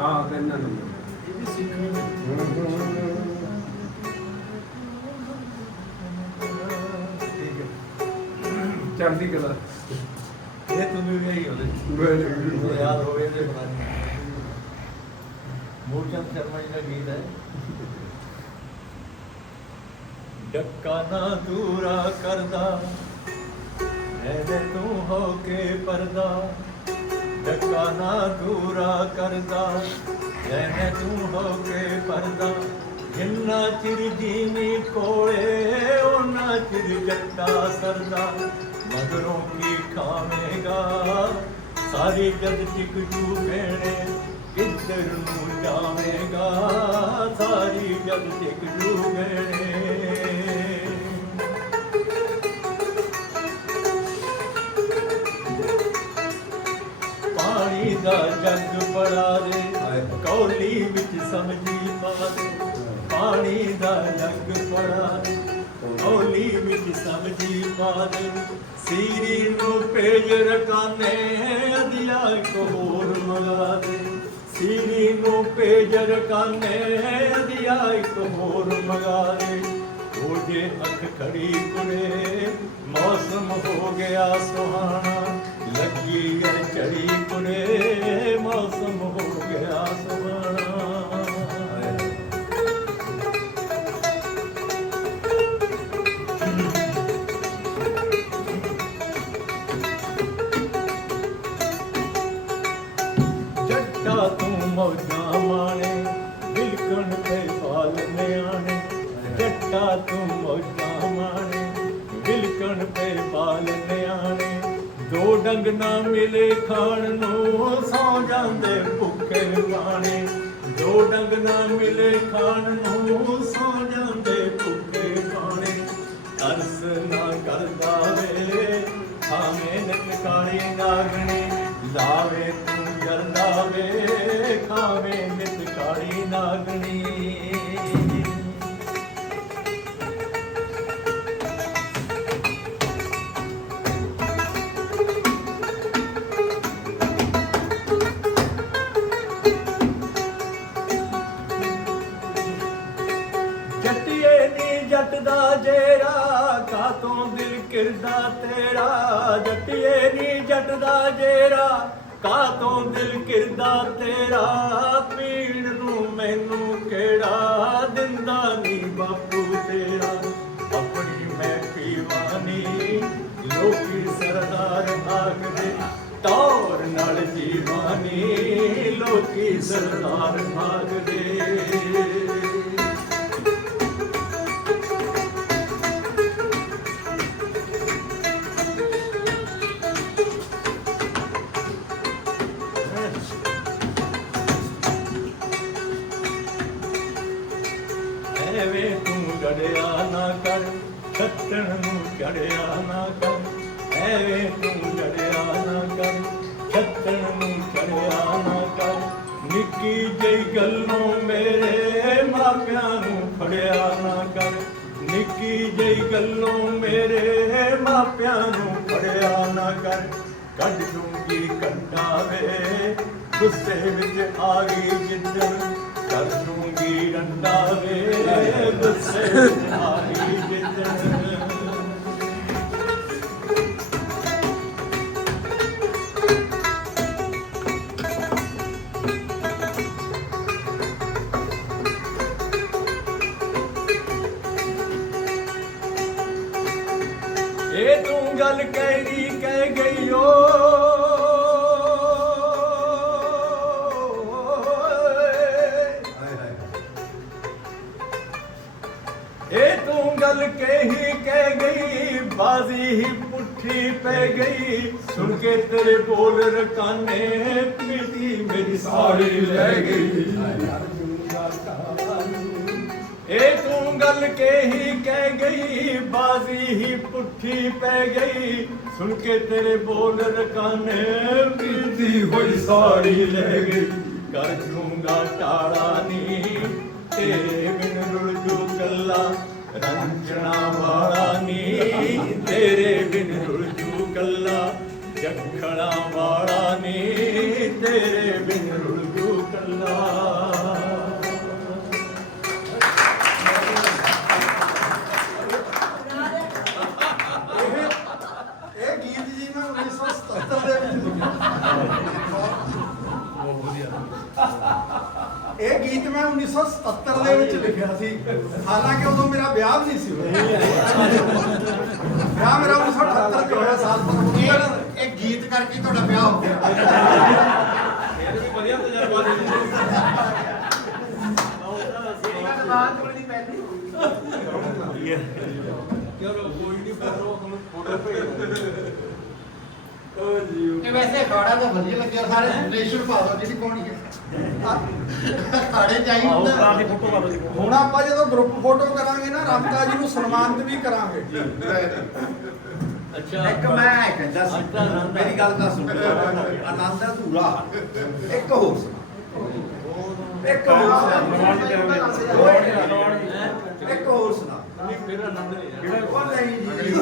ਹਾਂ ਤਿੰਨ ਨੰਬਰ। ਇਹ ਵੀ ਸਿੱਖਣੀ ਚੜ੍ਹਦੀ ਕਲਾ। ਇਹ ਤੁਹਾਨੂੰ ਵੀ ਆਈ ਉਹ ਯਾਦ ਹੋਵੇ ਤੇ ਬਣਾ ਮੂਰਚੰਦ ਸ਼ਰਮਾ ਜੀ ਦਾ ਗੀਤ ਹੈ। ਡੱਕਾ ਨਾ ਦੂਰਾ ਕਰਦਾ। ਐਵੇਂ ਤੂੰ ਹੋ ਕੇ ਪਰਦਾ। ਡੱਕਾ ਨਾ ਦੂਰਾ ਕਰਦਾ। ਤੂੰ ਹੋ ਕੇ ਪਰਦਾ। ਜਿੰਨਾ ਚਿਰ ਜੀਵੀ ਕੋਲੇ ਉਹਨਾਂ ਚਿਰ ਜੱਟਾ ਸਰਦਾ। ਮਗਰੋਂ ਕੀ ਖਾਵੇਗਾ? ਸਾਰੀ ਜਗ ਟਿਕ ਜੂ ਭੈਣੇ, ਕਿੱਧਰ ਨੂੰ ਜਾਵੇਂਗਾ? ਸਾਰੀ ਜਗ ਟਿਕ ਜੂ ਭੈਣੇ। ਪਾਣੀ ਦਾ ਜੱਗ ਬੜਾ ਦੇ ਕੌਲੀ ਵਿੱਚ ਸਮਝੀ ਪਾ ਦੇ ਪਾਣੀ ਦਾ ਜੱਗ ਬੜਾ ਦੇ ਕੌਲੀ ਵਿੱਚ ਸਮਝੀ ਪਾ ਦੇ ਸੀਰੀ ਨੂੰ ਪੇਜ ਰਕਾਨੇ ਅਧਿਆ ਇੱਕ ਹੋਰ ਮਗਾ ਦੇ। ਸੀਰੀ ਨੂੰ ਪੇਜ ਰਕਾਨੇ ਅਧਿਆ ਹੋਰ ਮਗਾ ਦੇ। ਜੇ ਅੱਖ ਖੜੀ ਕੁੜੇ ਮੌਸਮ ਹੋ ਗਿਆ ਸੁਹਾਣਾ। ਲੱਗੀ ਐ ਚੜੀ ਕੁੜੇ, ਮੌਸਮ ਹੋ ਗਿਆ ਸੁਹਾਣਾ। ਜੱਟਾ ਤੂੰ ਮੌਜਾਂ ਮਾਣੇ ਬਿਲਕਣ ਤੇ ਬਾਲ ਨਿਆਣੇ। ਜੱਟਾ ਤੂੰ ਮੌਜਾਂ ਮਾਣੇ ਬਿਲਕਣ ਤੇ ਬਾਲ ਨਿਆਣੇ। ਦੋ ਡੰਗ ਨਾ ਮਿਲੇ ਖਾਣ ਨੂੰ ਸੌ ਜਾਂਦੇ ਭੁੱਖੇ ਪਾਣੇ ਦੋ ਡੰਗ ਨਾ ਮਿਲੇ ਖਾਣ ਨੂੰ ਸੌ ਜਾਂਦੇ ਭੁੱਖੇ ਪਾਣੇ ਤਰਸ ਨਾ ਕਰਦਾ ਵੇ ਖਾਵੇਂ ਨਿਤ ਕਾਲੀ ਨਾਗਣੀ। ਲਾਵੇ ਤੂੰ ਜਰਦਾ ਵੇ, ਖਾਵੇਂ ਨਿਤ ਕਾਲੀ ਨਾਗਣੀ। ਕਿਰਦਾ ਤੇਰਾ, ਜੱਟੀਏ ਨੀ ਜੱਟ ਦਾ ਜੇਰਾ। ਕਾਤੋਂ ਦਿਲ ਕਿਰਦਾ ਤੇਰਾ, ਪੀੜ ਨੂੰ ਮੈਨੂੰ ਕਿਹੜਾ ਦਿੰਦਾ ਨੀ ਬਾਪੂ ਤੇਰਾ। ਆਪਣੀ ਮੈਂ ਪੀਵਾਨੀ, ਲੋਕੀ ਸਰਦਾਰ ਆਖਦੇ ਤੌਰ ਨਾਲ ਜੀਵਾਨੀ, ਲੋਕੀ ਸਰਦਾਰ ਆਖਦੇ ਐਵੇਂ ਤੂੰ ਲੜਿਆ ਨਾ ਕਰ ਛੱਤਣ ਨੂੰ ਚੜਿਆ ਨਾ ਕਰ। ਐਵੇਂ ਤੂੰ ਲੜਿਆ ਨਾ ਕਰ ਛੱਤਣ ਨੂੰ ਚੜਿਆ ਨਾ ਕਰ। ਨਿੱਕੀ ਜਿਹੀ ਗੱਲੋਂ ਮੇਰੇ ਮਾਪਿਆਂ ਨੂੰ ਫੜਿਆ ਨਾ ਕਰ। ਨਿੱਕੀ ਜਿਹੀ ਗੱਲੋਂ ਮੇਰੇ ਮਾਪਿਆਂ ਨੂੰ ਫੜਿਆ ਨਾ ਕਰ। ਕੱਢ ਦੂੰਗੀ ਕੰਡਾ ਵੇ, ਗੁੱਸੇ ਵਿੱਚ ਆ ਗਈ ਜਿੱਦਣ। ਕਰ ਦੂੰਗੀ ਡੰਡਾ ਵੇ ਗੁੱਸੇ ਵਿੱਚ ਆ ਇਹ ਤੂੰ ਗੱਲ ਕਹਿਰੀ ਕਹਿ ਗਈ ਓ। ਤੂੰ ਗੱਲ ਕਹੀ ਕਹਿ ਗਈ, ਬਾਜ਼ੀ ਹੀ ਪੁੱਠੀ ਪੈ ਗਈ। ਸੁਣ ਕੇ ਤੇਰੇ ਬੋਲ ਰਕਾਨੇ ਪੀਤੀ ਮੇਰੀ ਸਾੜੀ ਲੈ ਗਈ। ਇਹ ਤੂੰ ਗੱਲ ਕਹੀ ਕਹਿ ਗਈ, ਬਾਜ਼ੀ ਹੀ ਪੁੱਠੀ ਪੈ ਗਈ। ਸੁਣ ਕੇ ਤੇਰੇ ਬੋਲ ਰਕਾਨੇ ਬੀਤੀ ਹੋਈ ਸਾੜੀ ਲੈ ਗਈ। ਕਰ ਦੂੰਗਾ ਟਾੜਾ ਨੀ, ਤੇਰੇ ਬਿਨ ਇਹ ਗੀਤ ਮੈਂ 1977 ਦੇ ਵਿੱਚ ਲਿਖਿਆ ਸੀ। ਹਾਲਾਂਕਿ ਉਦੋਂ ਮੇਰਾ ਵਿਆਹ ਵੀ ਨਹੀਂ ਸੀ ਹੋਇਆ। ਵਿਆਹ ਮੇਰਾ 1978 ਚ ਹੋਇਆ ਸਾਲ ਪਰ ਇਹ ਗੀਤ ਕਰਕੇ ਤੁਹਾਡਾ ਵਿਆਹ ਹੋ ਗਿਆ। ਇਹ ਵੀ ਵਧੀਆ ਤਜਰਬਾ ਦੇ ਚਲੋ ਕੋਈ ਨਹੀਂ ਪਰ ਉਹ ਫੋਟੋ ਭੇਜ ਓ ਜੀ ਇਹ ਵੈਸੇ ਅਖਾੜਾ ਤਾਂ ਵਧੀਆ ਲੱਗਿਆ ਸਾਰੇ ਰਿਲੇਸ਼ਨ ਪਾ ਦੋ ਜਿਹੜੀ ਪਾਉਣੀ ਹੈ। ਅਖਾੜੇ ਚਾਹੀ ਹੁੰਦਾ ਹੁਣ ਆਪਾਂ ਜਦੋਂ ਗਰੁੱਪ ਫੋਟੋ ਕਰਾਂਗੇ ਨਾ ਰਾਮਤਾ ਜੀ ਨੂੰ ਸਨਮਾਨਿਤ ਵੀ ਕਰਾਂਗੇ। ਅੱਛਾ। ਇੱਕ ਮੈਂ ਕਹਿੰਦਾ ਸੀ। ਮੇਰੀ ਗੱਲ ਤਾਂ ਸੁਣ। ਆਨੰਦ ਅਧੂਰਾ ਇੱਕ ਹੋਰ ਸੁਣਾ ਇੱਕ ਹੋਰ ਸੁਣਾ ਇੱਕ ਹੋਰ ਸੁਣਾ ਨਹੀਂ ਮੇਰਾ ਆਨੰਦ ਨਹੀਂ ਉਹ ਨਹੀਂ ਜੀ।